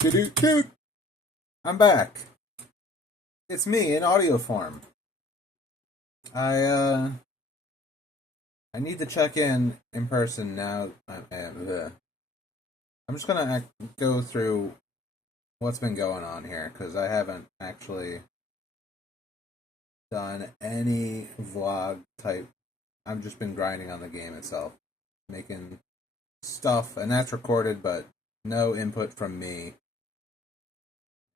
Doot. I'm back. It's me in audio form. I uh I need to check in person now. I'm just gonna go through what's been going on here because I haven't actually done any vlog type. I've just been grinding on the game itself, making stuff, and that's recorded, but no input from me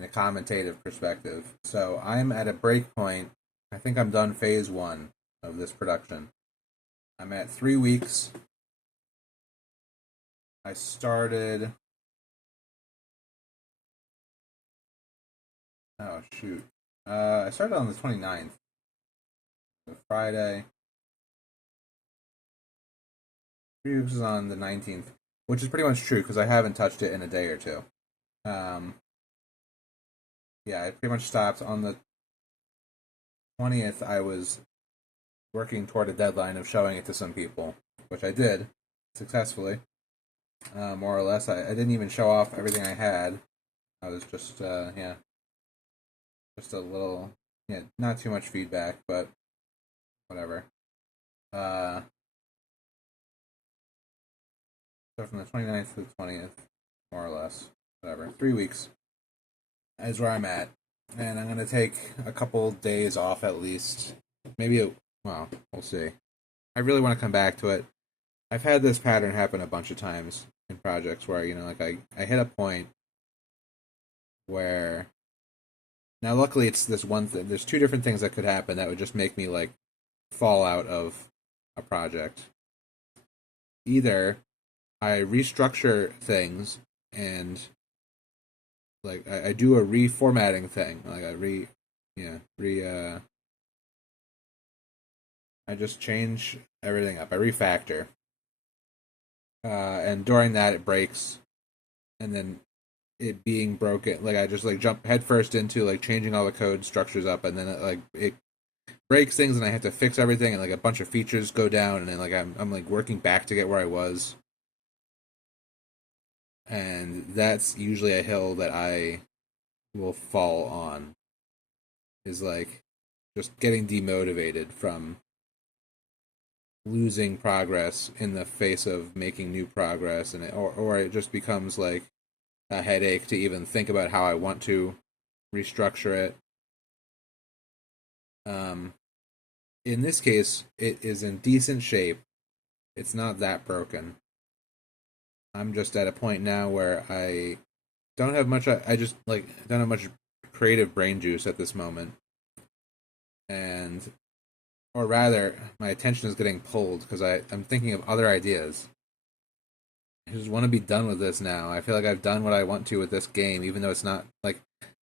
in a commentative perspective. So I'm at a break point. I think I'm done phase one of this production. I'm at 3 weeks. I started. Oh, shoot. I started on the 29th, the Friday. 3 weeks is on the 19th, which is pretty much true because I haven't touched it in a day or two. Um, yeah, I pretty much stopped on the 20th. I was working toward a deadline of showing it to some people, which I did successfully, more or less. I didn't even show off everything I had. I was just, just a little, not too much feedback, but whatever. Uh, so from the 29th to the 20th, more or less, whatever, 3 weeks is where I'm at. And I'm going to take a couple days off at least. Maybe, well, we'll see. I really want to come back to it. I've had this pattern happen a bunch of times in projects where, I hit a point where. Now, luckily, it's this one thing. There's two different things that could happen that would just make me, fall out of a project. Either I restructure things and I do a reformatting thing, I just change everything up. I refactor, and during that it breaks, and then it being broken, I just jump headfirst into changing all the code structures up, and then it breaks things, and I have to fix everything, and a bunch of features go down, and then I'm working back to get where I was. And that's usually a hill that I will fall on, is just getting demotivated from losing progress in the face of making new progress, and or it just becomes a headache to even think about how I want to restructure it. In this case, it is in decent shape. It's not that broken. I'm just at a point now where I don't have much. I just don't have much creative brain juice at this moment, and or rather, my attention is getting pulled because I'm thinking of other ideas. I just want to be done with this now. I feel like I've done what I want to with this game, even though it's not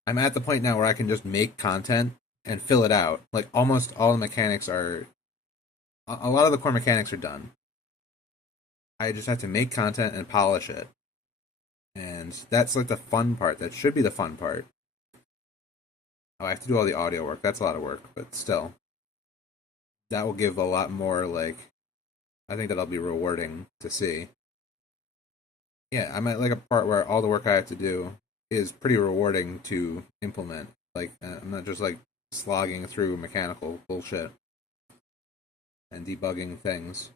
I'm at the point now where I can just make content and fill it out. Almost all the mechanics are, a lot of the core mechanics are done. I just have to make content and polish it, and that's the fun part. That should be the fun part. Oh, I have to do all the audio work. That's a lot of work, but still, that will give a lot more. I think that'll be rewarding to see. Yeah, I'm at a part where all the work I have to do is pretty rewarding to implement. I'm not just slogging through mechanical bullshit and debugging things.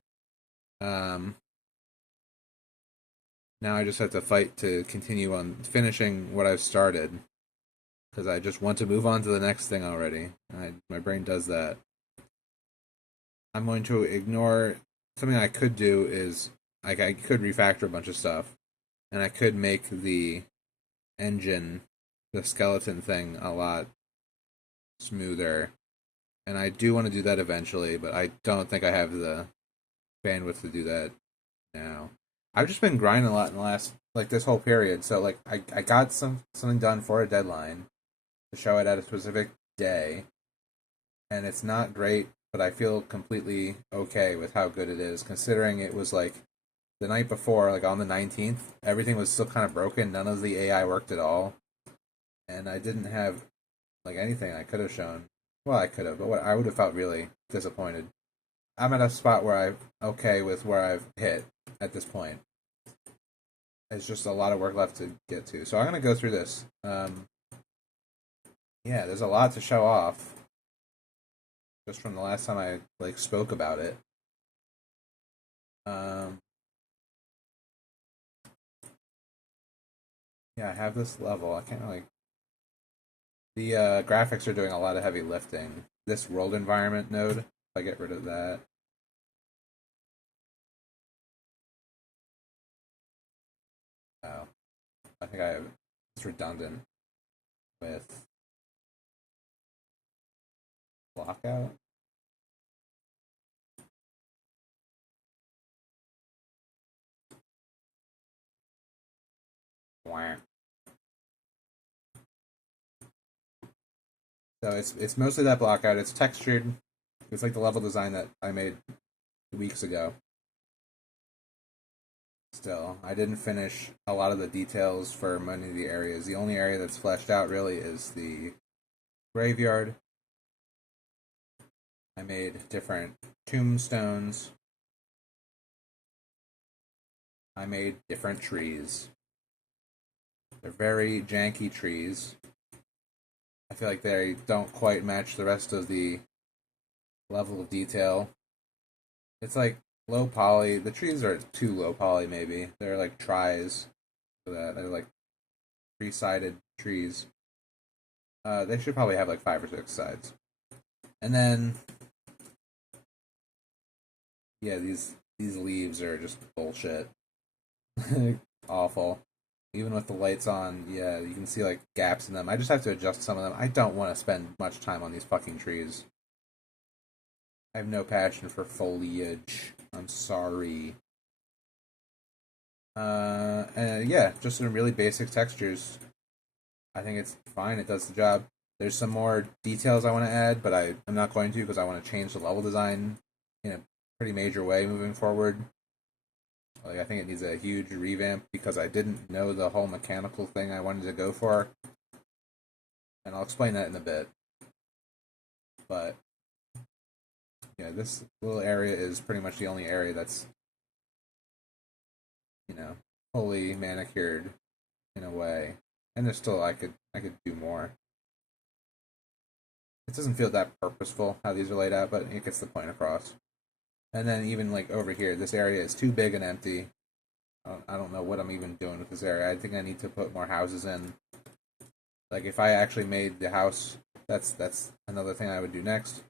Now I just have to fight to continue on finishing what I've started, because I just want to move on to the next thing already. My brain does that. I'm going to ignore something I could do is I could refactor a bunch of stuff, and I could make the engine, the skeleton thing, a lot smoother. And I do want to do that eventually, but I don't think I have the bandwidth to do that now. I've just been grinding a lot in the last this whole period. So I got something done for a deadline to show it at a specific day, and it's not great, but I feel completely okay with how good it is, considering it was the night before, on the 19th, everything was still kind of broken. None of the AI worked at all, and I didn't have anything I could have shown. Well, I could have, but I would have felt really disappointed. I'm at a spot where I'm okay with where I've hit at this point. It's just a lot of work left to get to. So I'm gonna go through this. Yeah, there's a lot to show off just from the last time I like spoke about it. Um, yeah, I have this level. I can't really. The graphics are doing a lot of heavy lifting. This world environment node, if I get rid of that, oh, I think I have it's redundant with lockout. Wah. So it's mostly that blockout. It's textured. It's like the level design that I made weeks ago. Still, I didn't finish a lot of the details for many of the areas. The only area that's fleshed out really is the graveyard. I made different tombstones. I made different trees. They're very janky trees. I feel like they don't quite match the rest of the level of detail. It's like low poly. The trees are too low poly, maybe. They're like tries for that. They're like three-sided trees. They should probably have like 5 or 6 sides. And then, yeah, these leaves are just bullshit. Awful. Even with the lights on, yeah, you can see like gaps in them. I just have to adjust some of them. I don't want to spend much time on these fucking trees. I have no passion for foliage. I'm sorry. Yeah, just some really basic textures. I think it's fine. It does the job. There's some more details I want to add, but I'm not going to because I want to change the level design in a pretty major way moving forward. Like I think it needs a huge revamp because I didn't know the whole mechanical thing I wanted to go for, and I'll explain that in a bit. But yeah, this little area is pretty much the only area that's you know fully manicured in a way, and there's still I could do more. It doesn't feel that purposeful how these are laid out, but it gets the point across. And then even like over here, this area is too big and empty. I don't know what I'm even doing with this area. I think I need to put more houses in. Like if I actually made the house, that's another thing I would do next.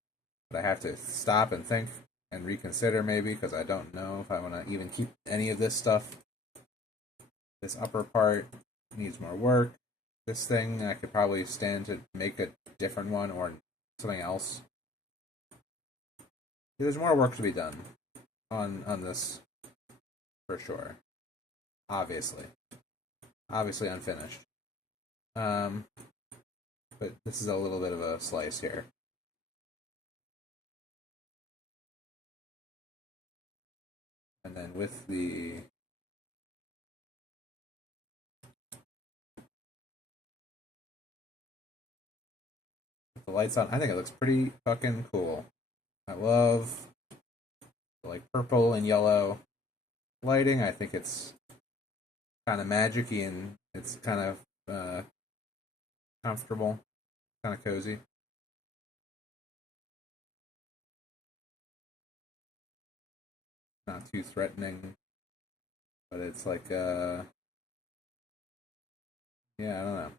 But I have to stop and think and reconsider maybe because I don't know if I want to even keep any of this stuff. This upper part needs more work. This thing I could probably stand to make a different one or something else. There's more work to be done on this for sure. Obviously, obviously unfinished. Um, but this is a little bit of a slice here. And then with the lights on, I think it looks pretty fucking cool. I love the, like purple and yellow lighting. I think it's kind of magicy and it's kind of comfortable, kind of cozy. Not too threatening, but it's like yeah, I don't know,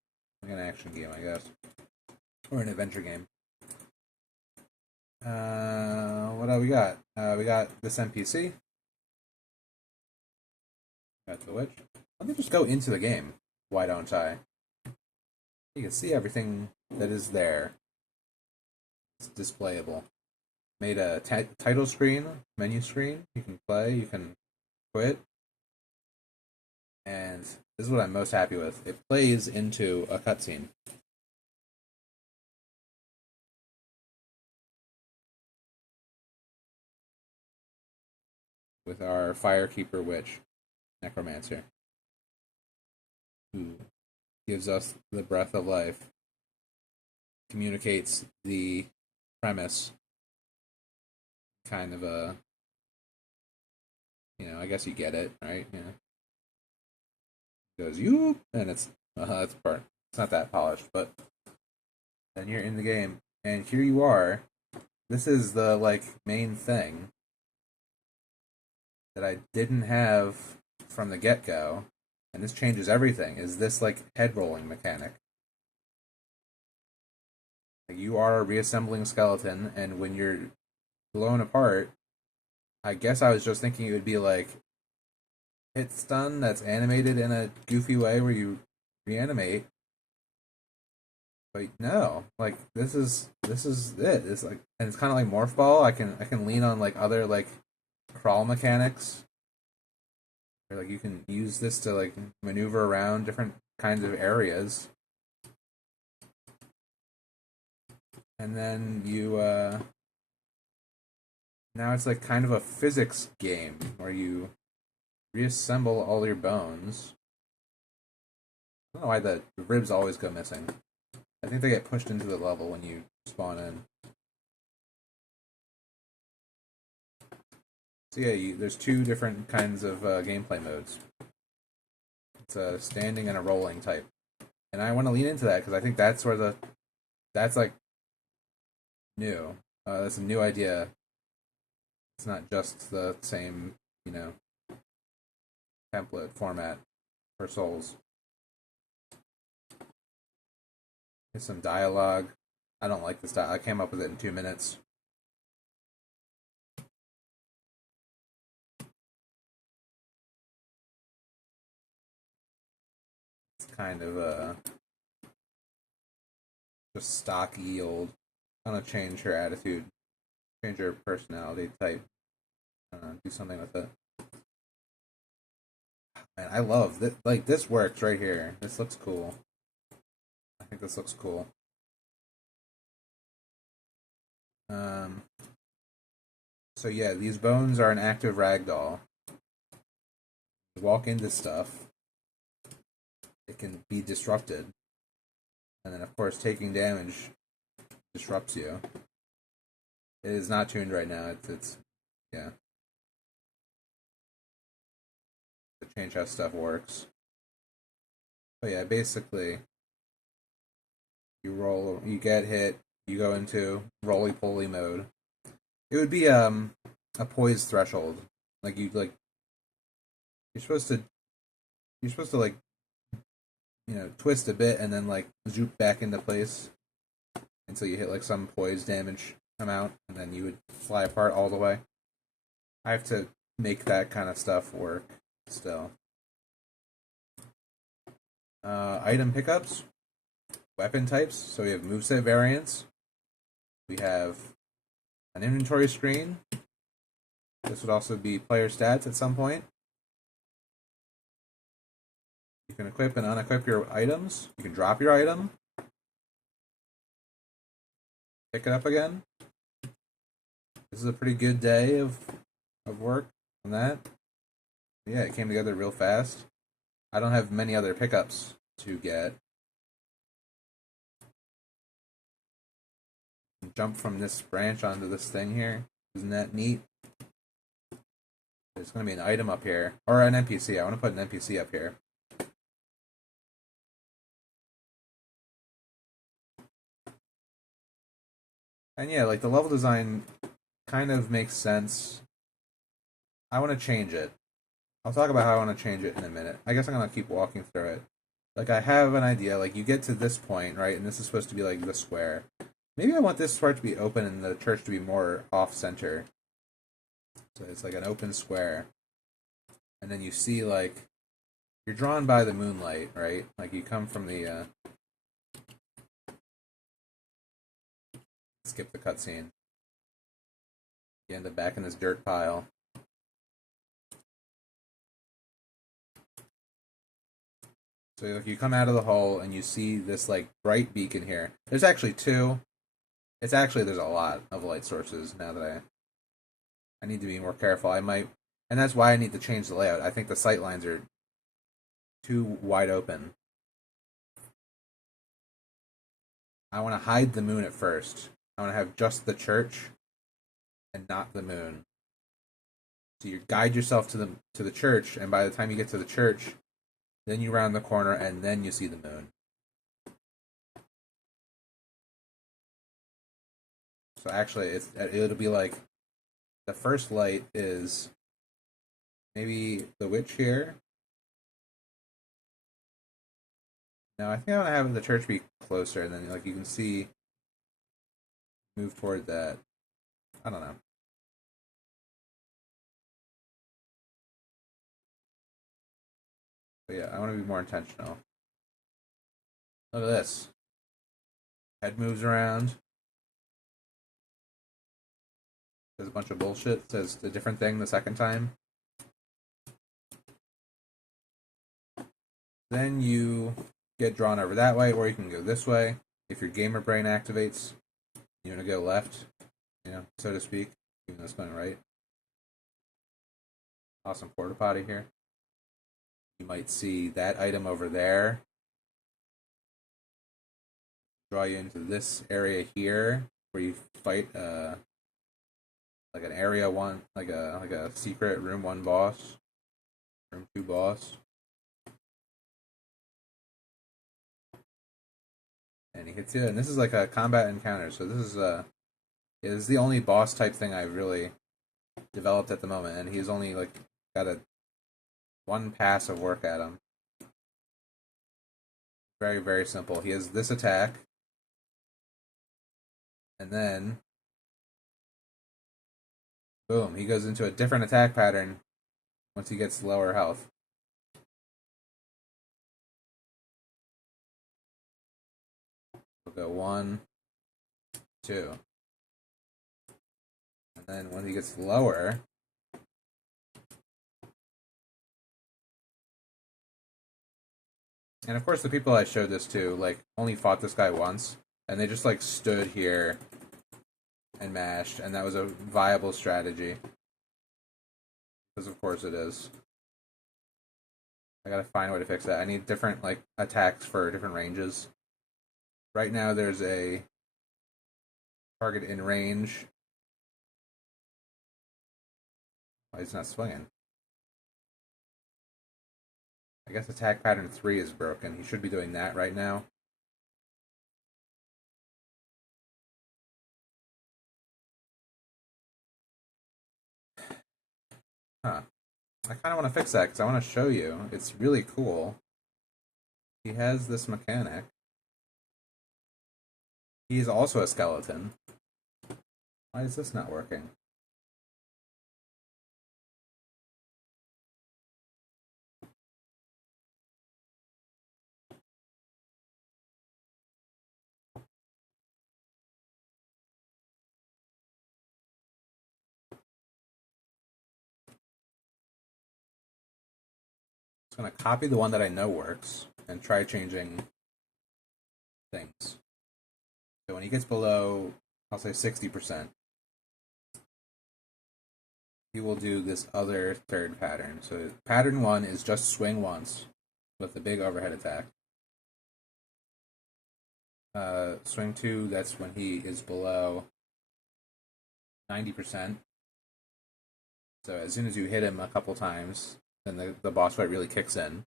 like an action game, I guess, or an adventure game. What do we got? We got this NPC. Got the witch. Let me just go into the game. Why don't I? You can see everything that is there. It's displayable. Made a title screen, menu screen. You can play, you can quit, and this is what I'm most happy with. It plays into a cutscene. With our Firekeeper Witch, Necromancer, who gives us the breath of life, communicates the premise, kind of a, I guess you get it, right? Yeah. It goes you, and that's the part. It's not that polished, but then you're in the game, and here you are. This is the like main thing that I didn't have from the get go, and this changes everything. Is this like head rolling mechanic? Like, you are a reassembling skeleton, and when you're blown apart, I guess I was just thinking it would be like hit stun that's animated in a goofy way where you reanimate. But no, like this is it. It's like, and it's kind of like morph ball. I can lean on like other like crawl mechanics. Or like you can use this to like maneuver around different kinds of areas. And then you now it's like kind of a physics game where you reassemble all your bones. I don't know why the ribs always go missing. I think they get pushed into the level when you spawn in. So yeah, there's two different kinds of gameplay modes. It's a standing and a rolling type, and I want to lean into that because I think that's where that's like new. That's a new idea. It's not just the same, you know, template format for Souls. Here's some dialogue. I don't like this style. I came up with it in 2 minutes. It's kind of just stocky old. I'm gonna change her attitude, change her personality type. Do something with it. Man, I love this. Like this works right here. This looks cool. I think this looks cool. Um. So yeah, these bones are an active ragdoll. You walk into stuff, it can be disrupted, and then of course taking damage disrupts you. It is not tuned right now. It's yeah. To change how stuff works. But yeah, basically, you get hit, you go into roly poly mode. It would be a poise threshold. Like you're supposed to you're supposed to like twist a bit and then like zoop back into place until you hit like some poise damage amount, and then you would fly apart all the way. I have to make that kind of stuff work still. Item pickups, weapon types. So we have moveset variants. We have an inventory screen. This would also be player stats at some point. You can equip and unequip your items. You can drop your item, pick it up again. This is a pretty good day of work on that. Yeah, it came together real fast. I don't have many other pickups to get. Jump from this branch onto this thing here. Isn't that neat? There's going to be an item up here. Or an NPC. I want to put an NPC up here. And yeah, like the level design kind of makes sense. I want to change it. I'll talk about how I want to change it in a minute. I guess I'm going to keep walking through it. Like, I have an idea. Like, you get to this point, right? And this is supposed to be like the square. Maybe I want this part to be open and the church to be more off-center. So it's like an open square. And then you see, like, you're drawn by the moonlight, right? Like, you come from the, skip the cutscene. You end up back in this dirt pile. So like, you come out of the hole and you see this, like, bright beacon here. There's actually two. There's a lot of light sources now that I need to be more careful. I might, and that's why I need to change the layout. I think the sight lines are too wide open. I want to hide the moon at first. I want to have just the church and not the moon. So you guide yourself to the church, and by the time you get to the church, then you round the corner, and then you see the moon. So actually, it'll be like the first light is maybe the witch here. Now I think I want to have the church be closer, and then like you can see move toward that. I don't know. But yeah, I want to be more intentional. Look at this. Head moves around. Says a bunch of bullshit. Says a different thing the second time. Then you get drawn over that way, or you can go this way. If your gamer brain activates, you want to go left, so to speak, even though it's going right. Awesome porta potty here. You might see that item over there. Draw you into this area here, where you fight like an area 1, like a secret room 1 boss, room 2 boss. And he hits you, and this is like a combat encounter, so this is the only boss type thing I've really developed at the moment, and he's only like got a 1 pass of work at him. Very, very simple. He has this attack, and then boom, he goes into a different attack pattern once he gets lower health. We'll go 1, 2. And then when he gets lower, and of course the people I showed this to, like, only fought this guy once, and they just, like, stood here and mashed, and that was a viable strategy. Because of course it is. I gotta find a way to fix that. I need different, like, attacks for different ranges. Right now there's a target in range. Why he's not swinging? I guess attack pattern 3 is broken. He should be doing that right now. Huh. I kind of want to fix that because I want to show you. It's really cool. He has this mechanic. He's also a skeleton. Why is this not working? I'm going to copy the one that I know works and try changing things. So when he gets below, I'll say 60%, he will do this other third pattern. So pattern 1 is just swing once with the big overhead attack. Swing 2, that's when he is below 90%. So as soon as you hit him a couple times, then the boss fight really kicks in.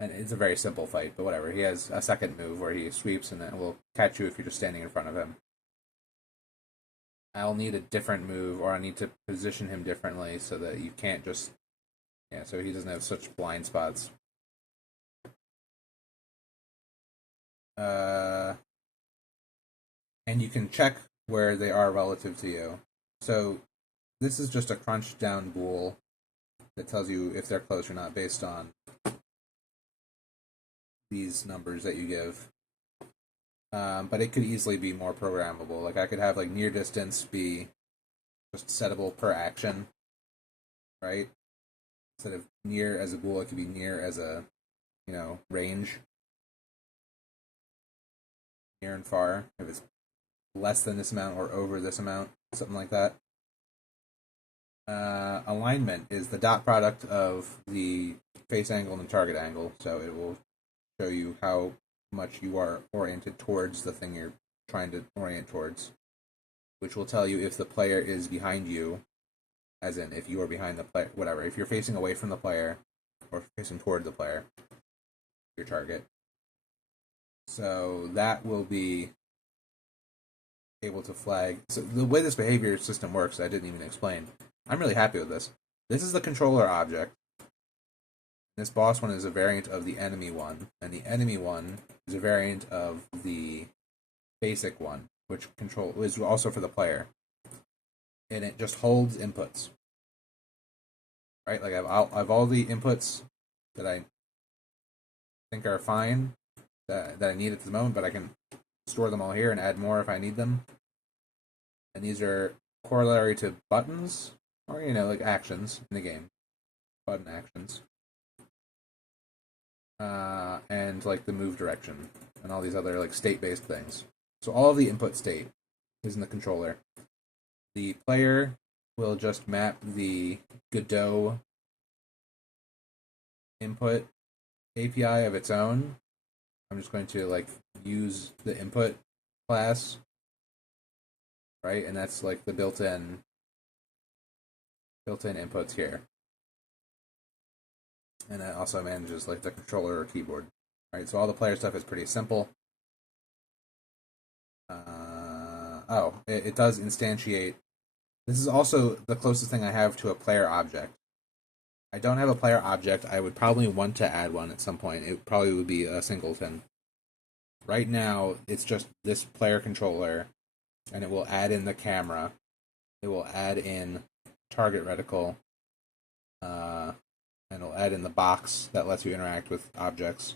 And it's a very simple fight, but whatever. He has a second move where he sweeps and then will catch you if you're just standing in front of him. I'll need a different move, or I need to position him differently so that you can't just... Yeah, so he doesn't have such blind spots. And you can check where they are relative to you. So this is just a crunch down bool that tells you if they're close or not based on these numbers that you give. But it could easily be more programmable. Like I could have like near distance be just settable per action, right? Instead of near as a bool, it could be near as a, range. Near and far, if it's less than this amount or over this amount, something like that. Alignment is the dot product of the face angle and the target angle, so it will show you how much you are oriented towards the thing you're trying to orient towards, which will tell you if the player is behind you, as in if you are behind the player, whatever. If you're facing away from the player or facing toward the player, your target. So that will be able to flag. So the way this behavior system works, I didn't even explain. I'm really happy with this. This is the controller object. This boss one is a variant of the enemy one, and the enemy one is a variant of the basic one, which is also for the player. And it just holds inputs. Right? Like I've all the inputs that I think are fine, that I need at the moment, but I can store them all here and add more if I need them. And these are corollary to buttons, or like actions in the game. Button actions. And like the move direction and all these other like state-based things. So all of the input state is in the controller. The player will just map the Godot input API of its own. I'm just going to like use the input class, right? And that's like the built-in inputs here. And that also manages like the controller or keyboard. Right, so all the player stuff is pretty simple. It does instantiate. This is also the closest thing I have to a player object. I don't have a player object. I would probably want to add one at some point. It probably would be a singleton. Right now, it's just this player controller, and it will add in the camera. It will add in target reticle, and it'll add in the box that lets you interact with objects.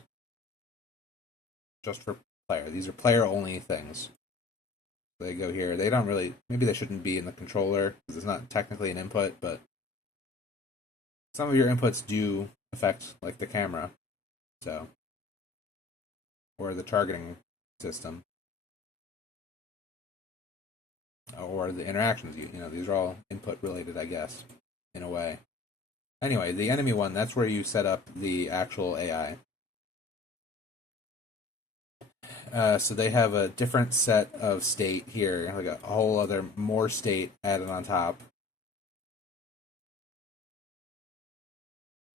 Just for player. These are player-only things. They go here. They don't really. Maybe they shouldn't be in the controller because it's not technically an input, but some of your inputs do affect like the camera, so or the targeting system, or the interactions. These are all input related, I guess, in a way. Anyway, the enemy one, that's where you set up the actual AI. So they have a different set of state here, like a whole other more state added on top.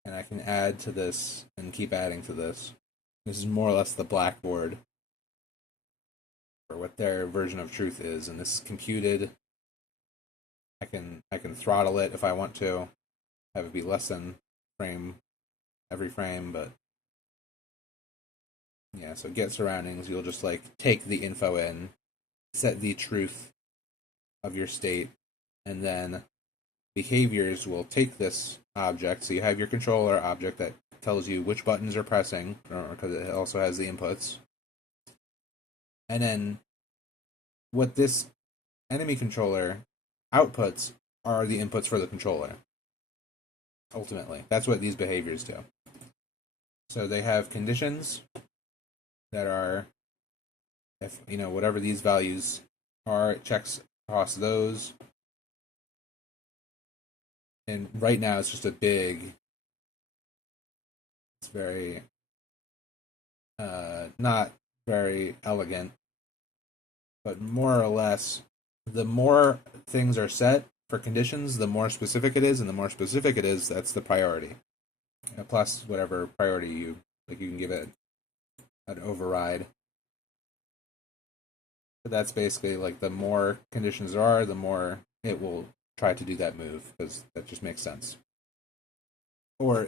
And I can add to this and keep adding to this. This is more or less the blackboard for what their version of truth is, and this is computed. I can throttle it if I want to, have it be less than every frame, but yeah, so get surroundings, you'll just like take the info in, set the truth of your state, and then behaviors will take this object. So you have your controller object that tells you which buttons are pressing, because it also has the inputs. And then what this enemy controller outputs are the inputs for the controller. Ultimately, that's what these behaviors do. So they have conditions that are, if whatever these values are, it checks across those. And right now it's just it's very not very elegant, but more or less, the more things are set for conditions, the more specific it is, and the more specific it is, that's the priority. Plus whatever priority you can give it an override. But that's basically like the more conditions there are, the more it will try to do that move, because that just makes sense. Or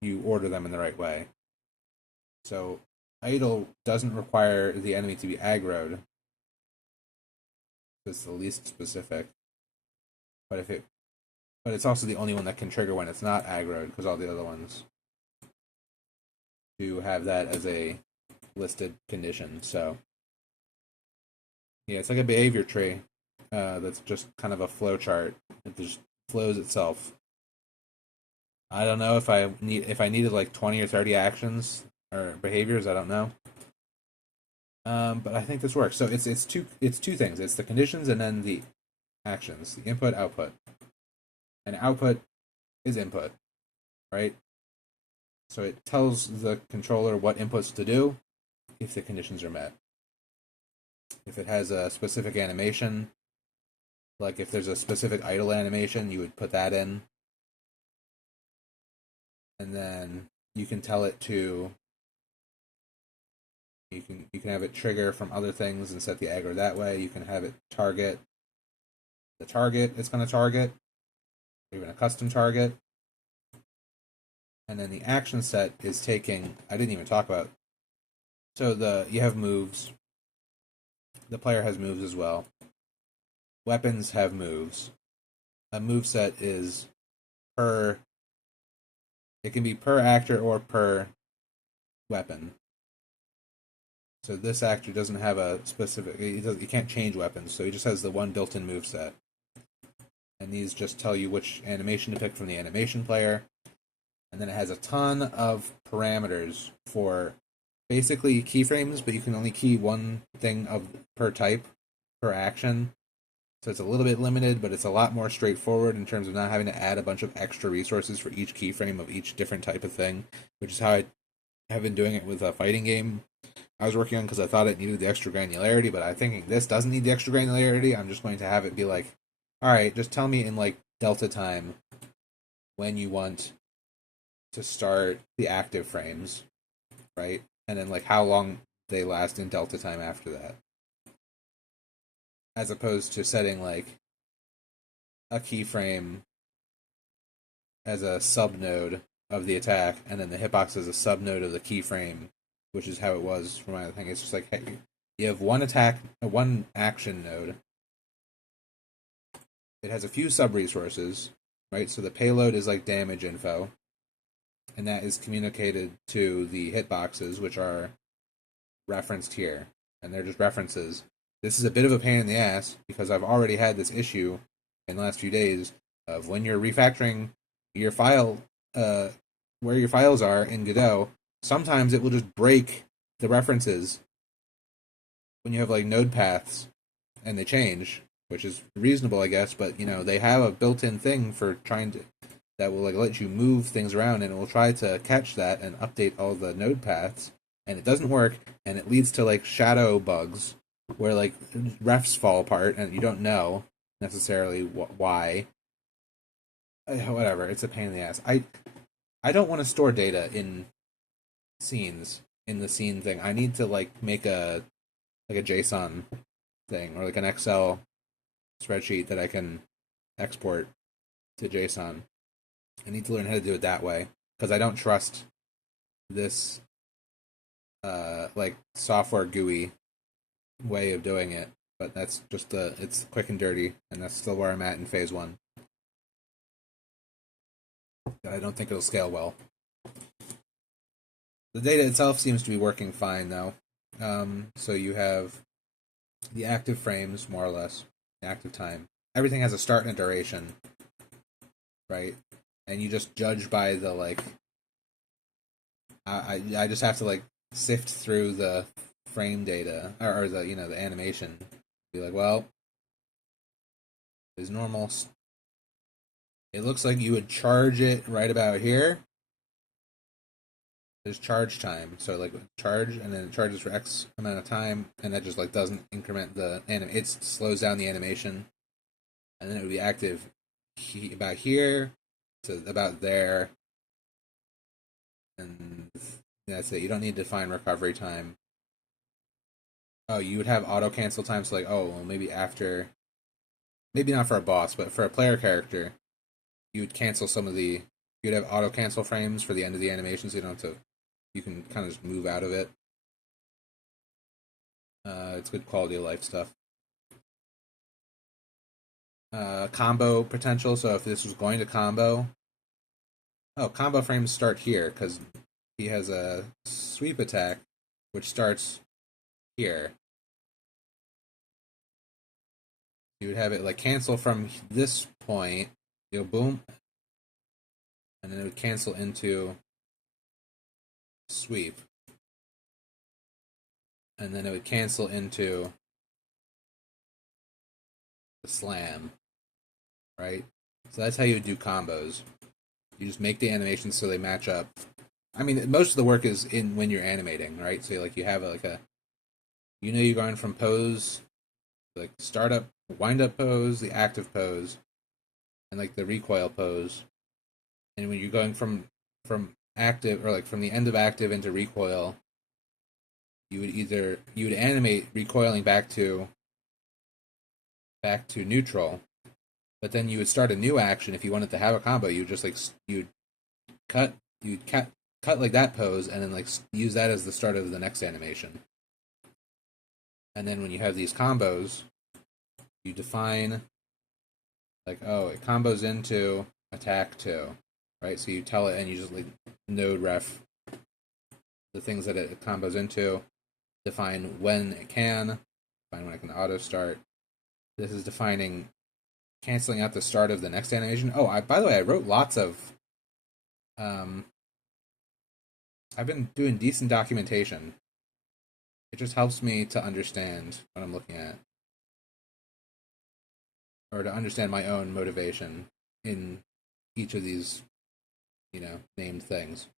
you order them in the right way. So idle doesn't require the enemy to be aggroed. It's the least specific. But it's also the only one that can trigger when it's not aggroed, because all the other ones do have that as a listed condition. So yeah, it's like a behavior tree that's just kind of a flow chart. It just flows itself. I don't know if I needed like 20 or 30 actions or behaviors. I don't know. But I think this works. So it's two things. It's the conditions and then the actions, the input output. And output is input, right? So it tells the controller what inputs to do if the conditions are met. If it has a specific animation, like if there's a specific idle animation, you would put that in. And then you can tell it to you can have it trigger from other things and set the aggro that way. You can have it target the target it's going to target, or even a custom target. And then the action set is taking. I didn't even talk about. So you have moves. The player has moves as well. Weapons have moves. A move set is per. It can be per actor or per weapon. So this actor doesn't have a specific. He can't change weapons, so he just has the one built-in move set. And these just tell you which animation to pick from the animation player. And then it has a ton of parameters for basically keyframes, but you can only key one thing of per type per action. So it's a little bit limited, but it's a lot more straightforward in terms of not having to add a bunch of extra resources for each keyframe of each different type of thing, which is how I have been doing it with a fighting game I was working on because I thought it needed the extra granularity, but I'm thinking this doesn't need the extra granularity. I'm just going to have it be like, all right, just tell me in like delta time when you want to start the active frames, right? And then like how long they last in delta time after that. As opposed to setting like a keyframe as a subnode of the attack, and then the hitbox as a subnode of the keyframe, which is how it was for my thing. It's just like, hey, you have one attack, one action node. It has a few sub resources, right? So the payload is like damage info, and that is communicated to the hitboxes, which are referenced here, and they're just references. This is a bit of a pain in the ass because I've already had this issue in the last few days of when you're refactoring your file, where your files are in Godot, sometimes it will just break the references when you have like node paths and they change, which is reasonable, I guess, but you know, they have a built-in thing for trying to that will like let you move things around, and it will try to catch that and update all the node paths, and it doesn't work, and it leads to like shadow bugs where like refs fall apart and you don't know necessarily why. Whatever, it's a pain in the ass. I don't want to store data in scenes in the scene thing. I need to like make a JSON thing or like an Excel spreadsheet that I can export to JSON. I need to learn how to do it that way because I don't trust this like software GUI way of doing it. But that's just it's quick and dirty, and that's still where I'm at in phase 1. I don't think it'll scale well. The data itself seems to be working fine though. So you have the active frames, more or less, the active time. Everything has a start and a duration, right? And you just judge by the like. I just have to like sift through the frame data or the the animation. Be like, well, is normal. It looks like you would charge it right about here. There's charge time, so like charge, and then it charges for X amount of time, and that just like doesn't increment the it slows down the animation, and then it would be active about here to about there, and that's it. You don't need to define recovery time. Oh, you would have auto cancel time, so like, oh, well, maybe after, maybe not for a boss, but for a player character, you would cancel some of the. You'd have auto cancel frames for the end of the animation, so you don't have to. You can kind of just move out of it. It's good quality of life stuff. Combo potential. So if this was going to combo, combo frames start here because he has a sweep attack, which starts here. You would have it like cancel from this point. You'll boom, and then it would cancel into sweep, and then it would cancel into the slam, right? So that's how you would do combos. You just make the animations so they match up. I mean, most of the work is in when you're animating, right? So like you have like a, you're going from pose, like startup, wind up pose, the active pose, and like the recoil pose. And when you're going from active, or like from the end of active into recoil, you would animate recoiling back to neutral, but then you would start a new action if you wanted to have a combo. You just like you'd cut you'd cut like that pose, and then like use that as the start of the next animation. And then when you have these combos, you define like, oh, it combos into attack 2, right? So you tell it, and you just like node ref the things that it combos into, define when it can, define when it can auto start. This is defining canceling out the start of the next animation. Oh, by the way, I wrote lots of. I've been doing decent documentation. It just helps me to understand what I'm looking at, or to understand my own motivation in each of these, named things.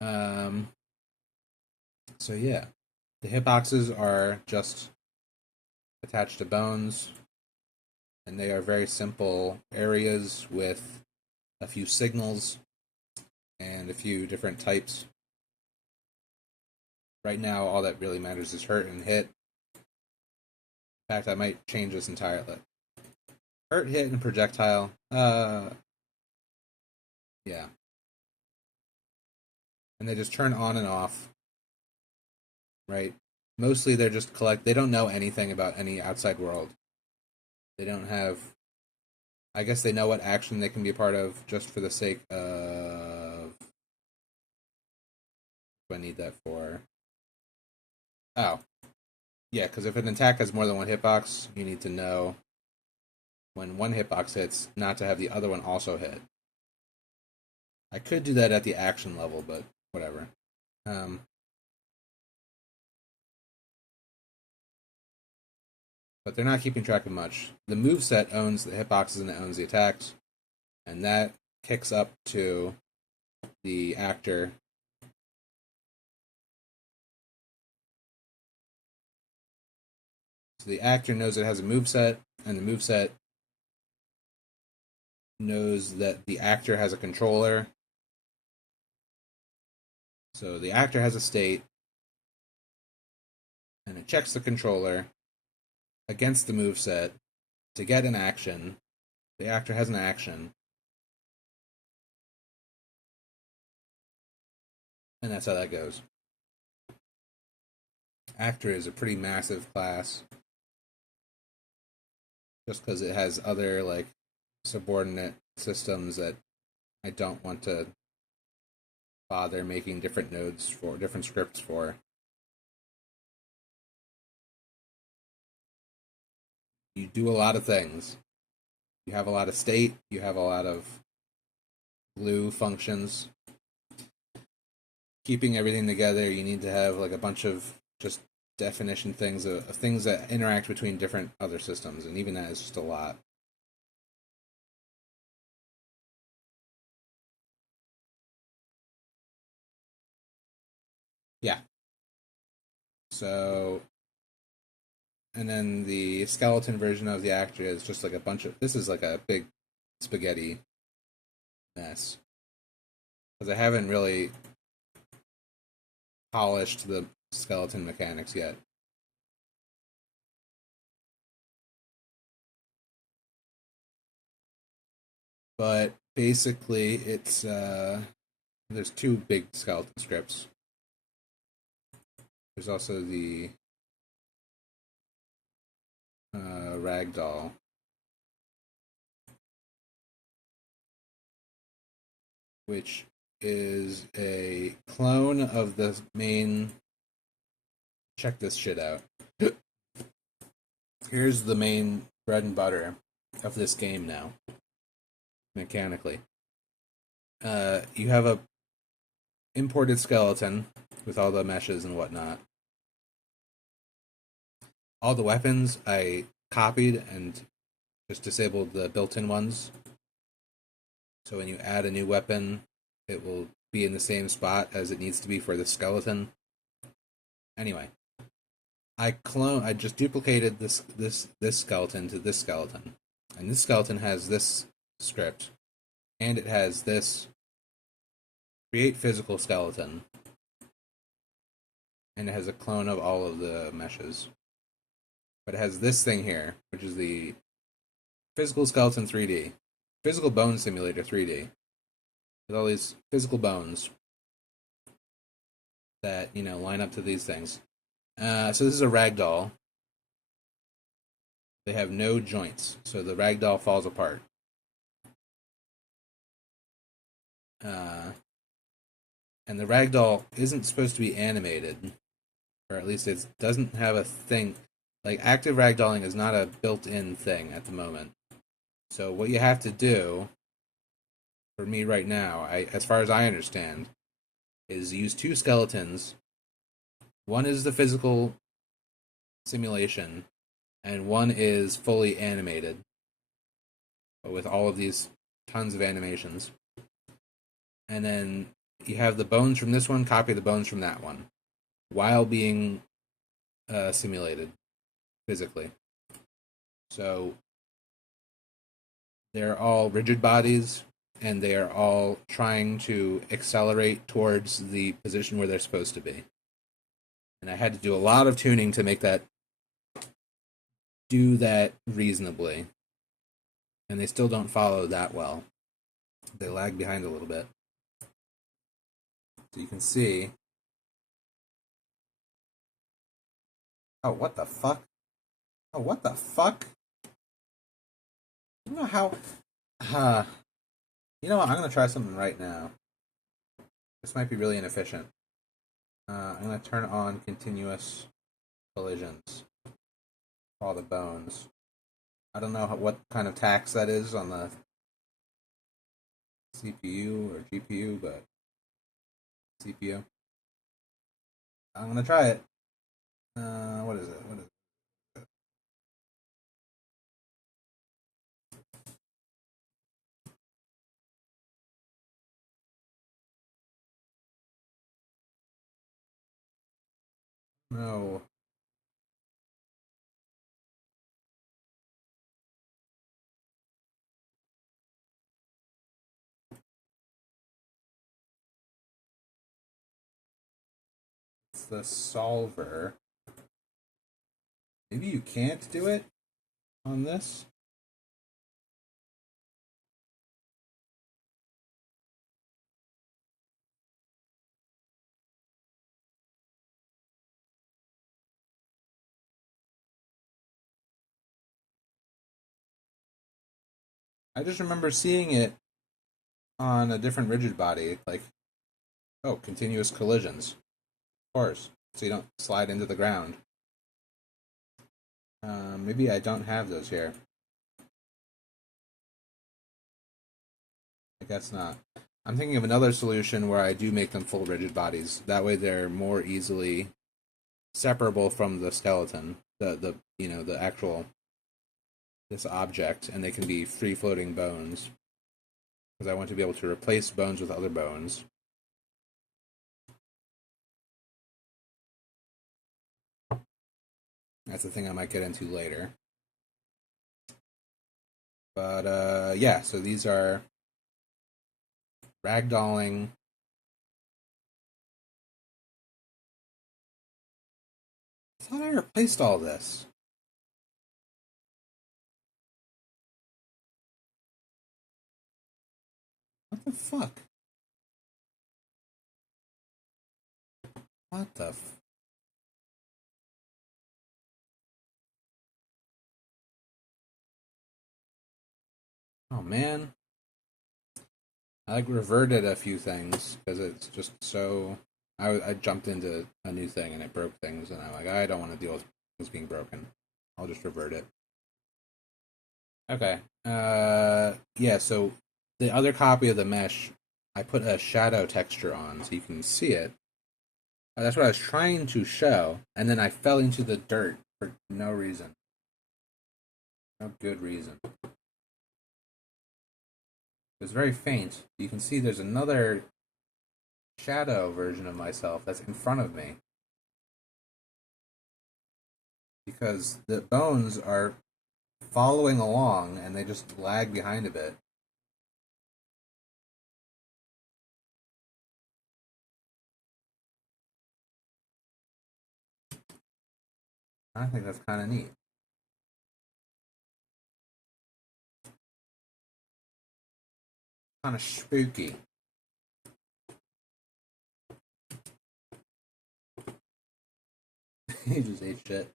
So yeah, the hitboxes are just attached to bones, and they are very simple areas with a few signals and a few different types. Right now, all that really matters is hurt and hit. In fact, I might change this entirely. Hurt, hit, and projectile. Yeah. And they just turn on and off. Right? Mostly they're just they don't know anything about any outside world. They don't have. I guess they know what action they can be a part of just for the sake of. What do I need that for? Oh. Yeah, because if an attack has more than one hitbox, you need to know when one hitbox hits, not to have the other one also hit. I could do that at the action level, but whatever. But they're not keeping track of much. The moveset owns the hitboxes and it owns the attacks, and that kicks up to the actor. So the actor knows it has a moveset, and the moveset knows that the actor has a controller. So the actor has a state, and it checks the controller against the moveset to get an action. The actor has an action, and that's how that goes. Actor is a pretty massive class, just because it has other like subordinate systems that I don't want to bother making different nodes for, different scripts for. You do a lot of things. You have a lot of state, you have a lot of glue functions. Keeping everything together, you need to have like a bunch of just definition things of things that interact between different other systems, and even that is just a lot. Yeah. So, and then the skeleton version of the actor is just like a bunch of. This is like a big spaghetti mess because I haven't really polished the skeleton mechanics yet. But basically, it's there's two big skeleton scripts. There's also the ragdoll, which is a clone of the main. Check this shit out. Here's the main bread and butter of this game now, mechanically. You have a imported skeleton with all the meshes and whatnot. All the weapons I copied and just disabled the built-in ones. So when you add a new weapon, it will be in the same spot as it needs to be for the skeleton. Anyway, I just duplicated this skeleton to this skeleton, and this skeleton has this script, and it has this create physical skeleton, and it has a clone of all of the meshes. But it has this thing here, which is the physical skeleton 3D, physical bone simulator 3D, with all these physical bones that line up to these things. So this is a ragdoll. They have no joints, so the ragdoll falls apart. And the ragdoll isn't supposed to be animated, or at least it doesn't have a thing. Like, active ragdolling is not a built-in thing at the moment. So what you have to do, for me right now, as far as I understand, is use two skeletons. One is the physical simulation, and one is fully animated, with all of these tons of animations. And then you have the bones from this one, copy the bones from that one, while being simulated physically. So they're all rigid bodies, and they are all trying to accelerate towards the position where they're supposed to be. And I had to do a lot of tuning to make that do that reasonably. And they still don't follow that well. They lag behind a little bit. So you can see. Oh, what the fuck? Oh, what the fuck? You know how. You know what? I'm going to try something right now. This might be really inefficient. I'm going to turn on continuous collisions. All the bones. I don't know what kind of tax that is on the CPU or GPU, but CPU. I'm going to try it. What is it? What is it? No. It's the solver. Maybe you can't do it on this? I just remember seeing it on a different rigid body, like, oh, continuous collisions. Of course. So you don't slide into the ground. Maybe I don't have those here. I guess not. I'm thinking of another solution where I do make them full rigid bodies. That way they're more easily separable from the skeleton, the actual this object, and they can be free floating bones. Because I want to be able to replace bones with other bones. That's the thing I might get into later. But yeah, so these are ragdolling. I thought I replaced all this. What the fuck? What the Oh man. I like reverted a few things because it's just so. I jumped into a new thing and it broke things, and I'm like, I don't want to deal with things being broken. I'll just revert it. Okay. Yeah. So the other copy of the mesh, I put a shadow texture on so you can see it. That's what I was trying to show, and then I fell into the dirt for no reason. No good reason. It was very faint. You can see there's another shadow version of myself that's in front of me. Because the bones are following along and they just lag behind a bit. I think that's kind of neat. Kind of spooky. He just ate shit.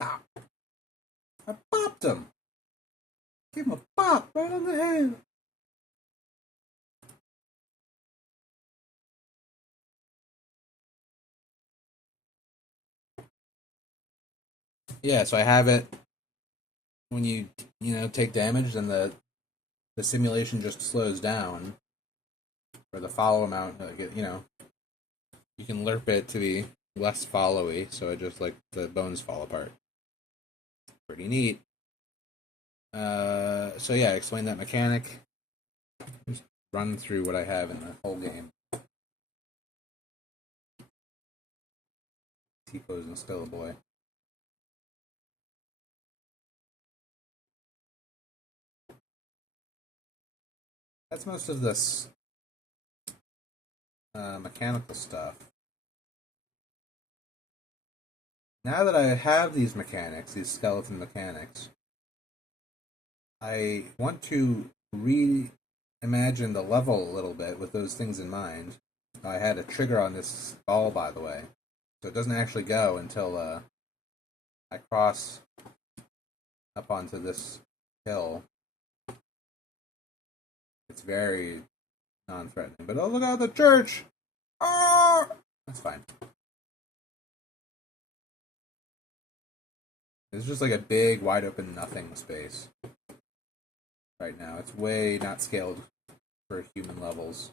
Pop. I popped him. Give him a pop right on the head. Yeah, so I have it when you take damage, then the simulation just slows down for the follow amount. You can lerp it to be less followy, so it just like the bones fall apart. Pretty neat. So yeah, explain that mechanic. Just run through what I have in the whole game. T-pose and still a boy. That's most of this mechanical stuff. Now that I have these mechanics, these skeleton mechanics, I want to reimagine the level a little bit with those things in mind. I had a trigger on this ball, by the way, so it doesn't actually go until I cross up onto this hill. It's very non-threatening, but oh, look out, the church! Oh! That's fine. It's just like a big, wide open nothing space right now. It's way not scaled for human levels.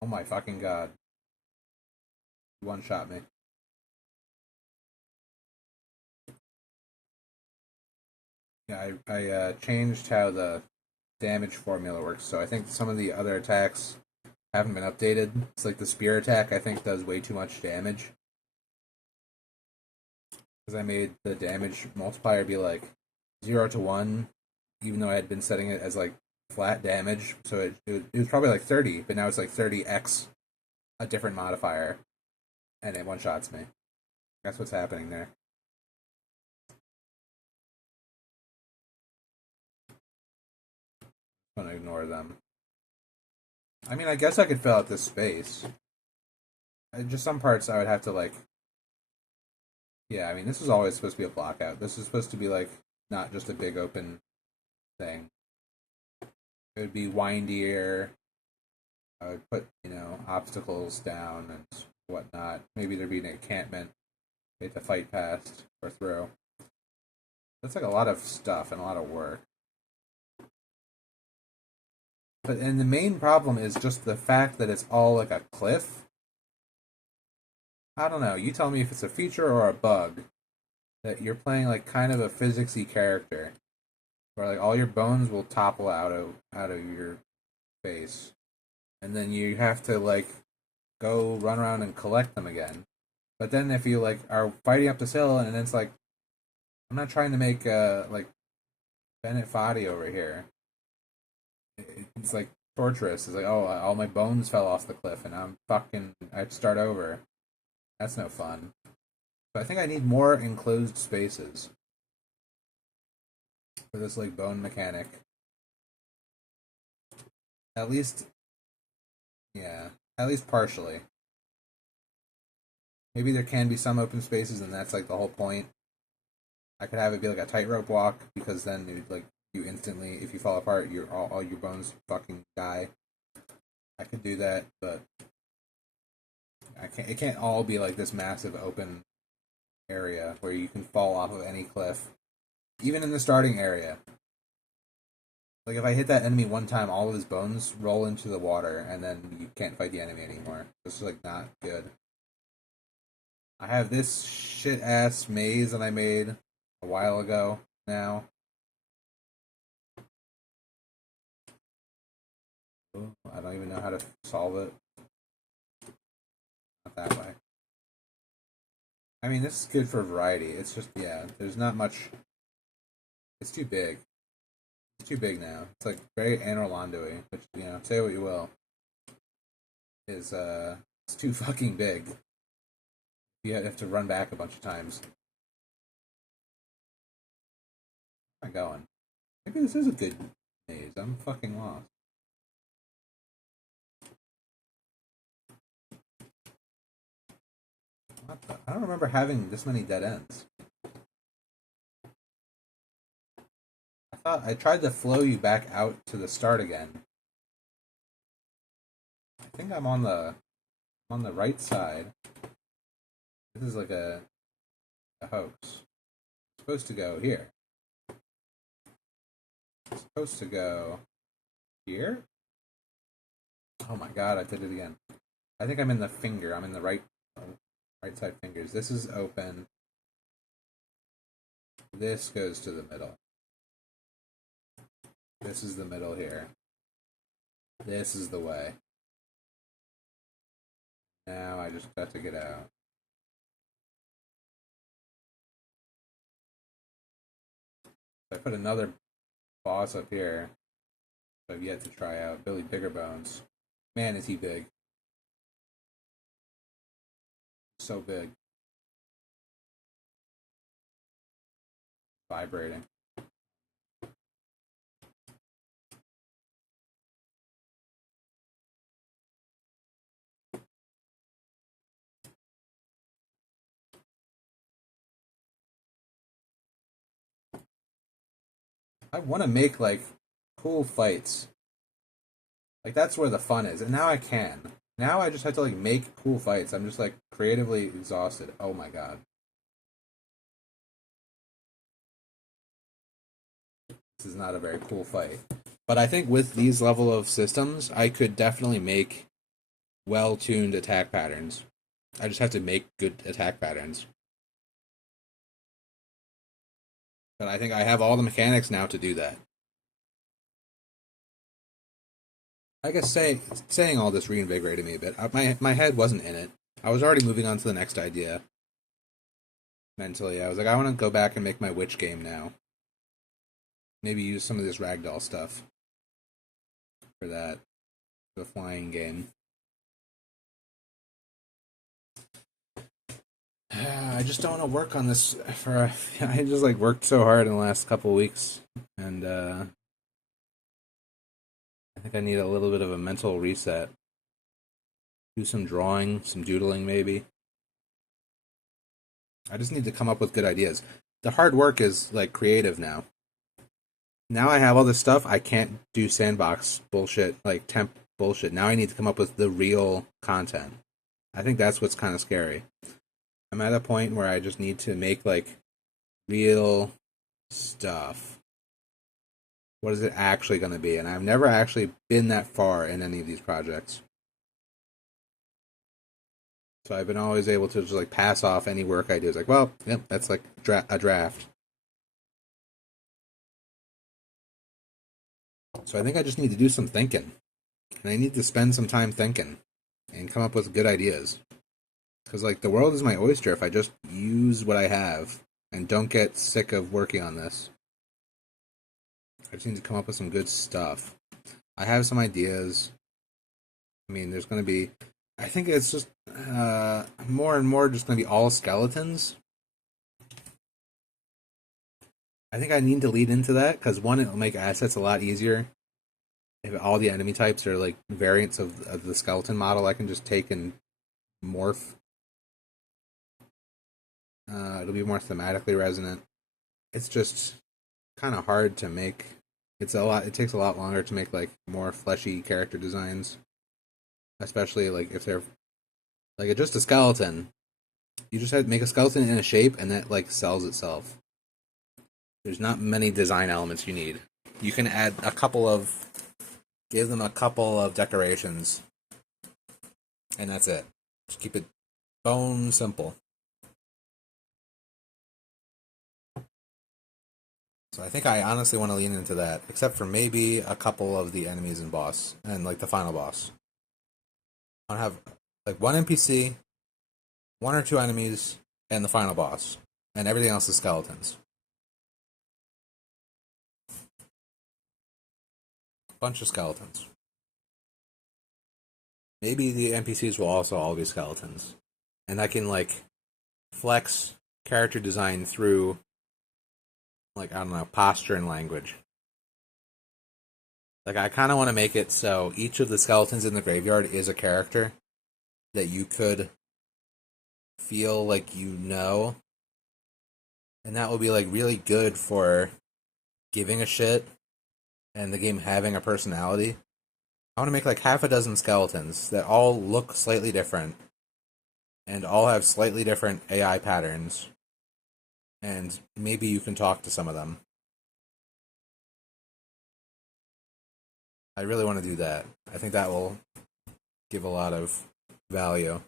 Oh my fucking god. One shot me. Yeah, I changed how the damage formula works, so I think some of the other attacks haven't been updated. It's like the spear attack, I think, does way too much damage. Because I made the damage multiplier be like 0 to 1, even though I had been setting it as like flat damage. So it was probably like 30, but now it's like 30x a different modifier, and it one shots me. That's what's happening there. I'm gonna ignore them. I mean, I guess I could fill out this space. Just some parts I would have to like. Yeah, I mean, this is always supposed to be a blockout. This is supposed to be like not just a big open thing. It would be windier. I would put obstacles down and whatnot. Maybe there'd be an encampment they had to fight past or through. That's like a lot of stuff and a lot of work. And the main problem is just the fact that it's all like a cliff. I don't know. You tell me if it's a feature or a bug that you're playing like kind of a physicsy character, where like all your bones will topple out of your face, and then you have to like go run around and collect them again. But then if you like are fighting up this hill, and it's like I'm not trying to make like Bennett Foddy over here. It's like torturous. It's like, oh, all my bones fell off the cliff, and I have to start over. That's no fun. So I think I need more enclosed spaces for this like bone mechanic. At least, yeah, at least partially. Maybe there can be some open spaces, and that's like the whole point. I could have it be like a tightrope walk, because then you instantly, if you fall apart, all your bones fucking die. I could do that, but I can't. It can't all be like this massive open area where you can fall off of any cliff, even in the starting area. Like if I hit that enemy one time, all of his bones roll into the water, and then you can't fight the enemy anymore. This is like not good. I have this shit ass maze that I made a while ago now. I don't even know how to solve it. Not that way. I mean, this is good for variety. It's just, yeah, there's not much It's too big. It's too big now. It's like very Anor Londo-y, which, say what you will, is it's too fucking big. You have to run back a bunch of times. Where am I going? Maybe this is a good maze. I'm fucking lost. What the? I don't remember having this many dead ends. I tried to flow you back out to the start again. I think I'm on the right side. This is like a hoax. It's supposed to go here. It's supposed to go here? Oh my god, I did it again. I think I'm in the finger. I'm in the right side fingers. This is open. This goes to the middle. This is the middle here. This is the way. Now I just got to get out. I put another boss up here. I've yet to try out. Billy Biggerbones. Man, is he big. So big. Vibrating. I want to make like cool fights. Like that's where the fun is. And now I can. Now I just have to like make cool fights. I'm just like creatively exhausted. Oh my god. This is not a very cool fight. But I think with these level of systems, I could definitely make well-tuned attack patterns. I just have to make good attack patterns. But I think I have all the mechanics now to do that. I guess saying all this reinvigorated me a bit. My head wasn't in it. I was already moving on to the next idea. Mentally, I was like, I want to go back and make my witch game now. Maybe use some of this ragdoll stuff for that, the flying game. I just don't want to work on this for. I just like worked so hard in the last couple of weeks, and I think I need a little bit of a mental reset. Do some drawing, some doodling, maybe. I just need to come up with good ideas. The hard work is like creative now. Now I have all this stuff. I can't do sandbox bullshit, like temp bullshit. Now I need to come up with the real content. I think that's what's kind of scary. I'm at a point where I just need to make like real stuff. What is it actually going to be? And I've never actually been that far in any of these projects. So I've been always able to just like pass off any work I do. It's like, well, yep, that's like a draft. So I think I just need to do some thinking. And I need to spend some time thinking and come up with good ideas. Because like the world is my oyster if I just use what I have and don't get sick of working on this. I just need to come up with some good stuff. I have some ideas. I mean, there's going to be. I think it's just more and more just going to be all skeletons. I think I need to lead into that because one, it'll make assets a lot easier. If all the enemy types are like variants of the skeleton model, I can just take and morph. It'll be more thematically resonant. It's just kind of hard to make. It's a lot. It takes a lot longer to make like more fleshy character designs, especially like if they're like just a skeleton. You just have to make a skeleton in a shape, and that like sells itself. There's not many design elements you need. You can add give them a couple of decorations, and that's it. Just keep it bone simple. So I think I honestly want to lean into that, except for maybe a couple of the enemies and boss, and like the final boss. I want to have like one NPC, one or two enemies, and the final boss, and everything else is skeletons. bunch of skeletons. Maybe the NPCs will also all be skeletons. And I can, like, flex character design through, like, I don't know, posture and language. Like, I kind of want to make it so each of the skeletons in the graveyard is a character that you could feel like you know. And that will be, like, really good for giving a shit and the game having a personality. I want to make, like, half a dozen skeletons that all look slightly different and all have slightly different AI patterns. And maybe you can talk to some of them. I really want to do that. I think that will give a lot of value.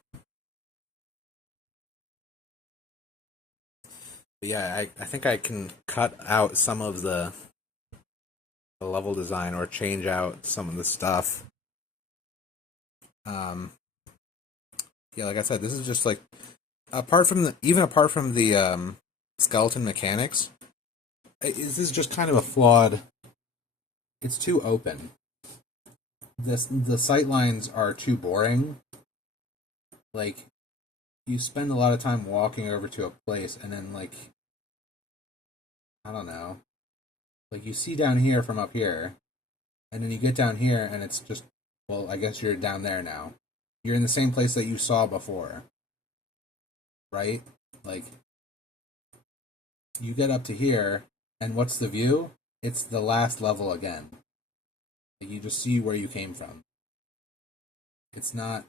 But yeah, I think I can cut out some of the level design or change out some of the stuff. Yeah, like I said, this is just like apart from the skeleton mechanics, this is just kind of a flawed. It's too open. The sight lines are too boring. Like, you spend a lot of time walking over to a place, and then, like, I don't know, like, you see down here from up here, and then you get down here, and it's just, well, I guess you're down there now. You're in the same place that you saw before, right? Like, you get up to here, and what's the view? It's the last level again. Like, you just see where you came from. It's not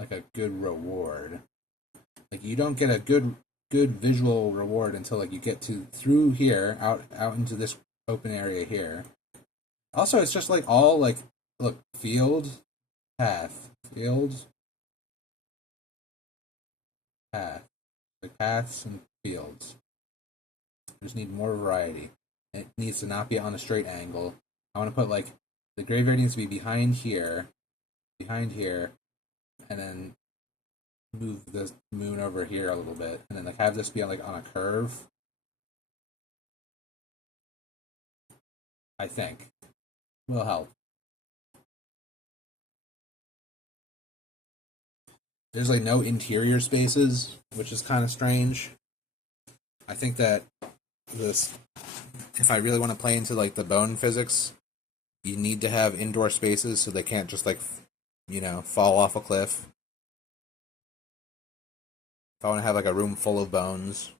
like a good reward. Like, you don't get a good visual reward until, like, you get to through here out into this open area here. Also, it's just like all like, look, field, path, field, path, like paths and fields. Just need more variety. It needs to not be on a straight angle. I want to put, like, the graveyard needs to be behind here, and then move the moon over here a little bit, and then, like, have this be like on a curve. I think will help. There's, like, no interior spaces, which is kind of strange. I think that this, if I really want to play into, like, the bone physics, you need to have indoor spaces so they can't just, like, fall off a cliff. If I want to have, like, a room full of bones,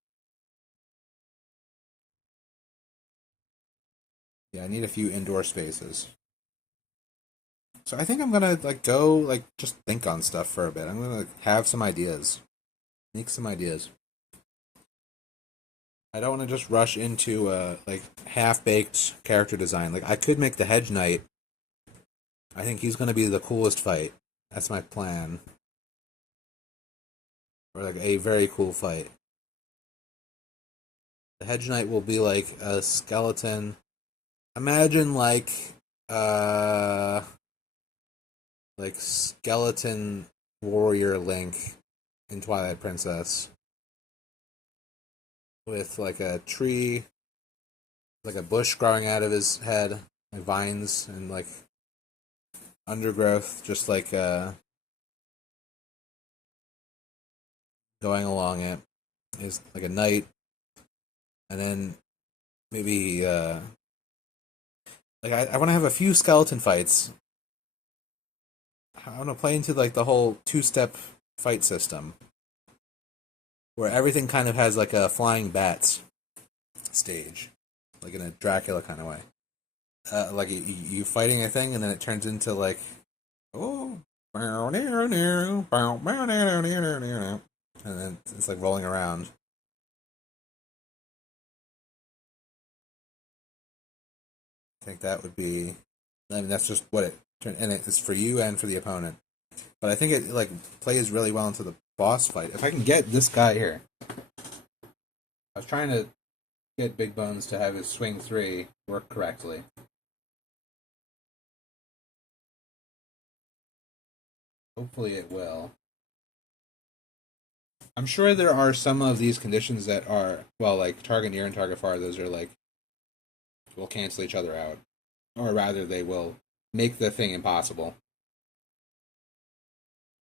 yeah, I need a few indoor spaces. So I think I'm gonna, like, go, like, just think on stuff for a bit. I'm gonna, like, have some ideas, make some ideas. I don't want to just rush into like, half-baked character design. Like, I could make the Hedge Knight. I think he's gonna be the coolest fight. That's my plan. Or, like, a very cool fight. The Hedge Knight will be like a skeleton. Imagine, like skeleton warrior Link in Twilight Princess with, like, a tree, like a bush growing out of his head, like vines and, like, undergrowth, just, like, going along it. Is like a knight, and then maybe like, I want to have a few skeleton fights. I want to play into, like, the whole two-step fight system, where everything kind of has, like, a flying bats stage, like in a Dracula kind of way. Like, you fighting a thing, and then it turns into, like, oh, and then it's, like, rolling around. I think that would be. I mean, that's just what it turned, and it's for you and for the opponent. But I think it, like, plays really well into the boss fight. If I can get this guy here, I was trying to get Big Bones to have his swing 3 work correctly. Hopefully it will. I'm sure there are some of these conditions that are, well, like, target near and target far, those are, like, will cancel each other out. Or rather, they will make the thing impossible.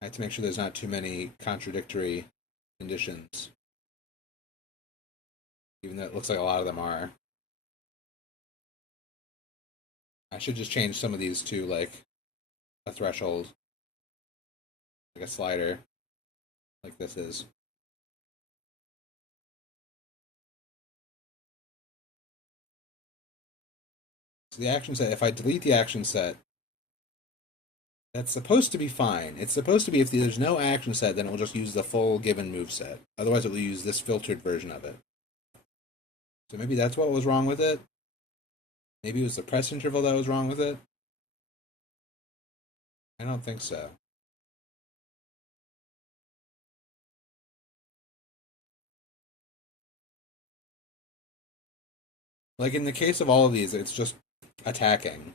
I have to make sure there's not too many contradictory conditions. Even though it looks like a lot of them are. I should just change some of these to like a threshold. Like a slider. Like this is. So the action set, if I delete the action set, that's supposed to be fine. It's supposed to be if there's no action set, then it will just use the full given move set. Otherwise, it will use this filtered version of it. So maybe that's what was wrong with it. Maybe it was the press interval that was wrong with it. I don't think so. Like in the case of all of these, it's just attacking.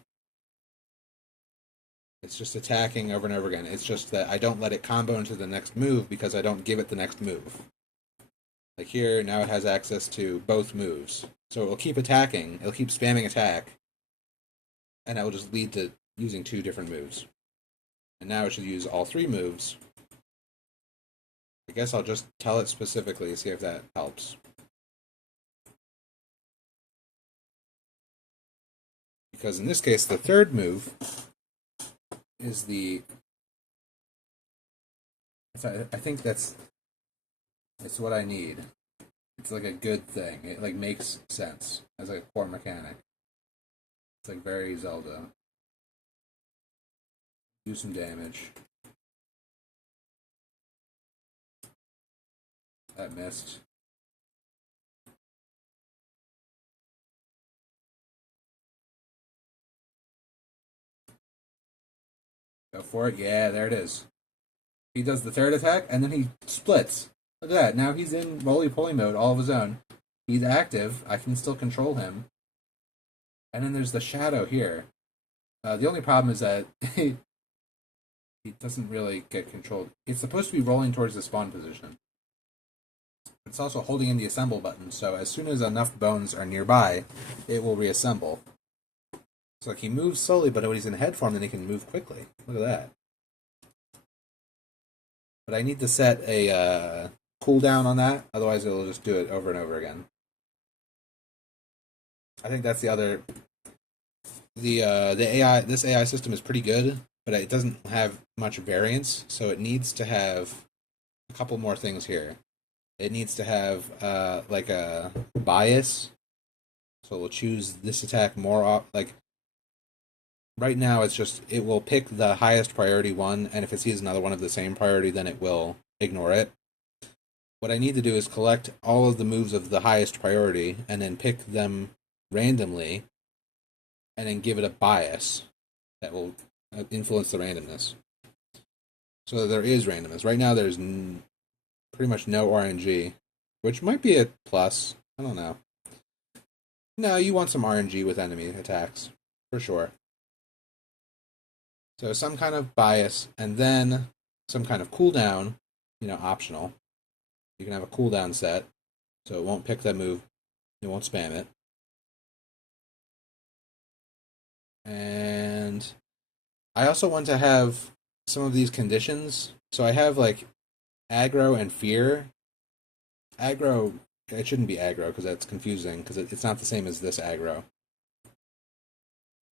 It's just attacking over and over again. It's just that I don't let it combo into the next move because I don't give it the next move. Like here, now it has access to both moves. So it will keep attacking, it'll keep spamming attack, and that will just lead to using 2 different moves. And now it should use all 3 moves. I guess I'll just tell it specifically, see if that helps. Because in this case, the 3rd move is the... I think it's what I need. It's like a good thing. It like makes sense as like a core mechanic. It's like very Zelda. Do some damage. That missed. Go for it. Yeah, there it is. He does the 3rd attack, and then he splits. Look at that. Now he's in roly-poly mode all of his own. He's active. I can still control him. And then there's the shadow here. The only problem is that he doesn't really get controlled. It's supposed to be rolling towards the spawn position. It's also holding in the assemble button, so as soon as enough bones are nearby, it will reassemble. So like he moves slowly, but when he's in head form, then he can move quickly. Look at that. But I need to set a cooldown on that, otherwise it'll just do it over and over again. I think that's the other... The AI, this AI system is pretty good, but it doesn't have much variance, so it needs to have a couple more things here. It needs to have like a bias, so we'll choose this attack more like right now it's just it will pick the highest priority one, and if it sees another one of the same priority, then it will ignore it. What I need to do is collect all of the moves of the highest priority and then pick them randomly and then give it a bias that will influence the randomness. So there is randomness. Right now there's pretty much no RNG, which might be a plus. I don't know. No, you want some RNG with enemy attacks, for sure. So some kind of bias, and then some kind of cooldown, optional. You can have a cooldown set, so it won't pick that move, it won't spam it. And I also want to have some of these conditions. So I have like aggro and fear. Aggro, it shouldn't be aggro because that's confusing because it's not the same as this aggro.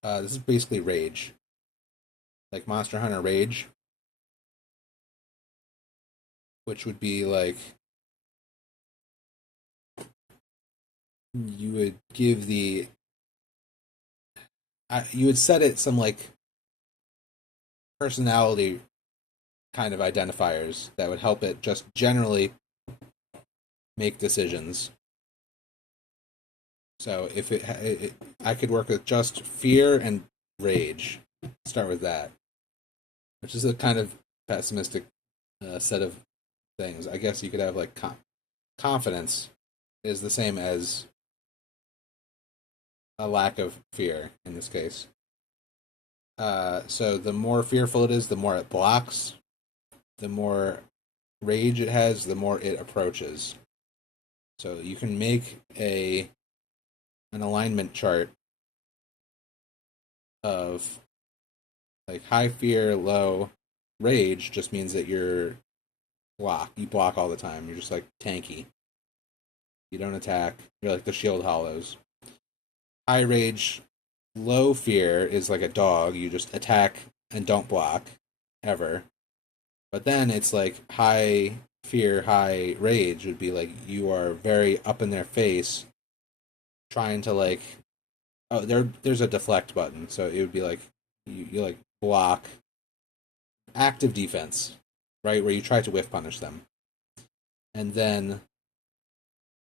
This is basically rage. Like Monster Hunter Rage. Which would be like... You would give the... you would set it some like personality kind of identifiers that would help it just generally make decisions. So if I could work with just fear and rage. Start with that, which is a kind of pessimistic set of things. I guess you could have like confidence is the same as a lack of fear in this case. So the more fearful it is, the more it blocks. The more rage it has, the more it approaches. So you can make an alignment chart of like high fear, low rage just means that you're you block all the time. You're just like tanky. You don't attack. You're like the shield hollows. High rage, low fear is like a dog. You just attack and don't block ever. But then it's like high fear, high rage would be like you are very up in their face, trying to like there's a deflect button, so it would be like you like block active defense, right, where you try to whiff punish them, and then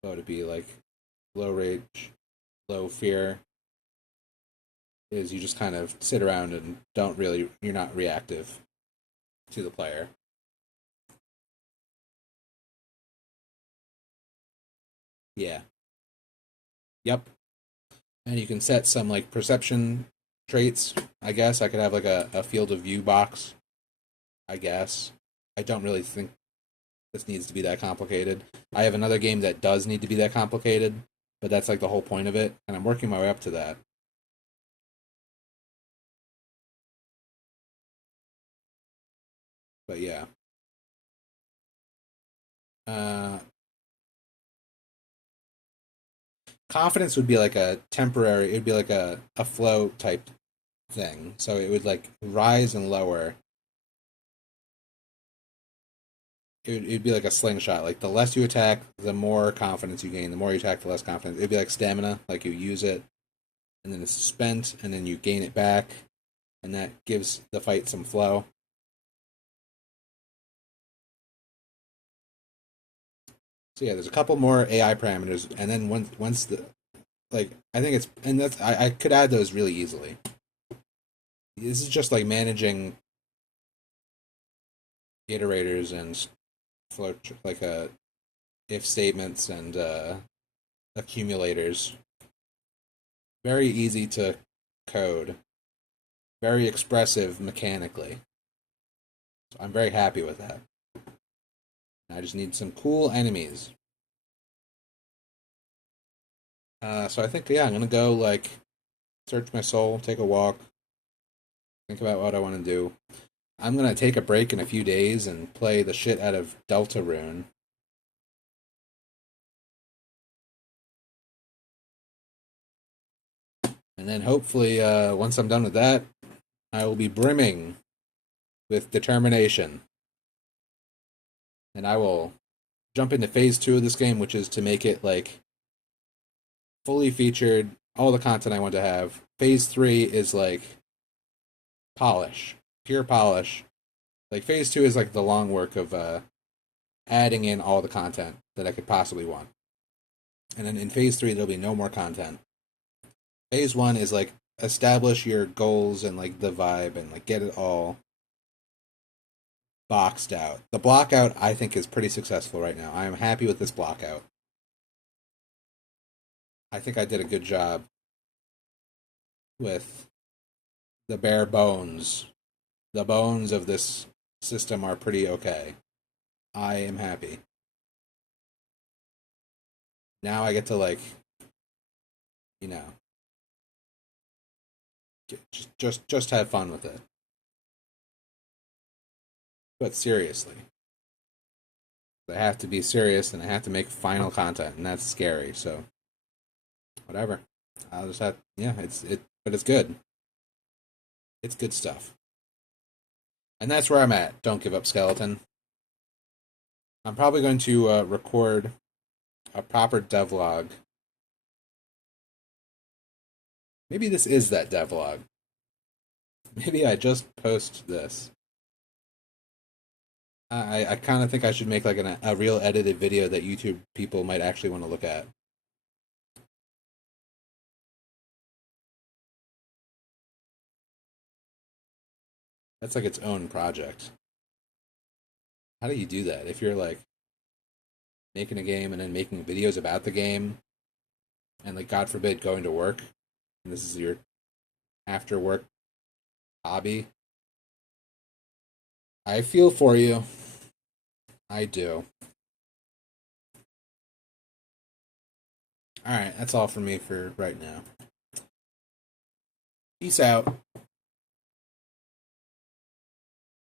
what would it be like low rage, low fear is you just kind of sit around and you're not reactive to the player. Yeah. Yep. And you can set some like perception traits. I guess I could have like a field of view box. I guess. I don't really think this needs to be that complicated. I have another game that does need to be that complicated, but that's like the whole point of it, and I'm working my way up to that. But yeah. Uh, confidence would be like a temporary, it'd be like a flow type thing. So it would like rise and lower. It'd be like a slingshot. Like the less you attack, the more confidence you gain. The more you attack, the less confidence. It'd be like stamina. Like you use it, and then it's spent, and then you gain it back, and that gives the fight some flow. So yeah, there's a couple more AI parameters, and then once the like I think it's and that's I could add those really easily. This is just like managing iterators and flow like if statements and accumulators. Very easy to code. Very expressive mechanically. So I'm very happy with that. I just need some cool enemies. So I think yeah, I'm gonna go like search my soul, take a walk, think about what I want to do. I'm gonna take a break in a few days and play the shit out of Deltarune. And then hopefully, once I'm done with that, I will be brimming with determination. And I will jump into phase 2 of this game, which is to make it like fully featured, all the content I want to have. Phase 3 is like polish, pure polish. Like phase 2 is like the long work of adding in all the content that I could possibly want. And then in phase 3 there'll be no more content. Phase 1 is like establish your goals and like the vibe and like get it all boxed out. The blockout I think is pretty successful right now. I am happy with this blockout. I think I did a good job with the bare bones. The bones of this system are pretty okay. I am happy. Now I get to like, you know, just have fun with it. But seriously, I have to be serious and I have to make final content, and that's scary. So whatever. I'll just have yeah. But it's good. It's good stuff. And that's where I'm at. Don't give up, skeleton. I'm probably going to record a proper devlog. Maybe this is that devlog. Maybe I just post this. I kind of think I should make like a real edited video that YouTube people might actually want to look at. That's like its own project. How do you do that? If you're like making a game and then making videos about the game, and like God forbid going to work, and this is your after work hobby, I feel for you. I do. All right, that's all for me for right now. Peace out.